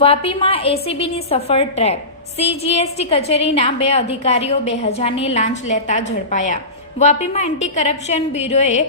વાપીમાં એસીબીની સફળ trap. CGST કચેરીના બે અધિકારીઓ બે હજારની લાંચ લેતા ઝડપાયા. વાપીમાં એન્ટી કરપ્શન બ્યુરોએ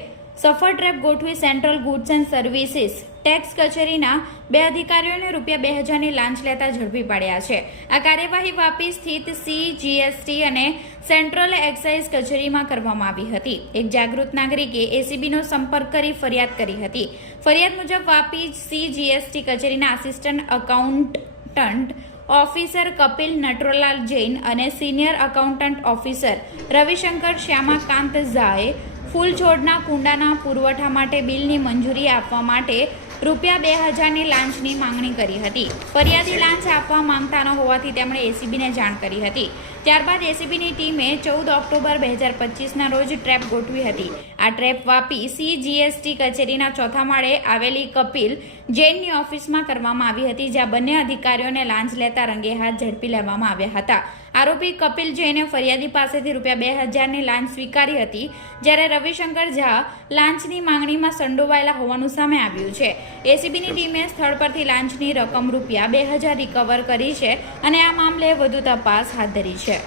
સફળ ટ્રેપ ગોઠવી central goods and services. Tax કચેરીના બે અધિકારીઓને રૂપિયા બે હજારની લાંચ લેતા ઝડપી પાડ્યા છે. આ કાર્યવાહી વાપી સ્થિત સીજીએસટી અને સેન્ટ્રલ એક્સાઇઝ કચેરીમાં કરવામાં આવી હતી. એક જાગૃત નાગરિકે એસીબીનો સંપર્ક કરી ફરિયાદ કરી હતી. ફરિયાદ મુજબ વાપી સીજીએસટી કચેરીના assistant accountant officer Kapil Natrolal Jain અને senior accountant officer Ravishankar Shyamakant ઝાએ ફૂલ છોડના કુંડાના પુરવઠા માટે બિલની મંજૂરી આપવા માટે રૂપિયા બે હજારની લાંચની માંગણી કરી હતી. ફરિયાદી લાંચ આપવા માંગતા ન હોવાથી તેમણે એસીબીને જાણ કરી હતી. ત્યારબાદ એસીબીની ટીમે ચૌદ ઓક્ટોબર બે હજાર પચીસના રોજ ટ્રેપ ગોઠવી હતી. આ ટ્રેપ વાપી સીજીએસટી કચેરીના ચોથા માળે આવેલી કપિલ જૈનની ઓફિસમાં કરવામાં આવી હતી, જ્યાં બંને અધિકારીઓને લાંચ લેતા રંગે હાથ ઝડપી લેવામાં આવ્યા હતા. આરોપી કપિલ જૈને ફરિયાદી પાસેથી રૂપિયા બે હજારની લાંચ સ્વીકારી હતી, જ્યારે રવિશંકર ઝા લાંચની માંગણીમાં સંડોવાયેલા હોવાનું સામે આવ્યું છે. એસીબીની ટીમે સ્થળ પરથી લાંચની રકમ રૂપિયા બે હજાર રિકવર કરી છે અને આ મામલે વધુ તપાસ હાથ ધરી છે.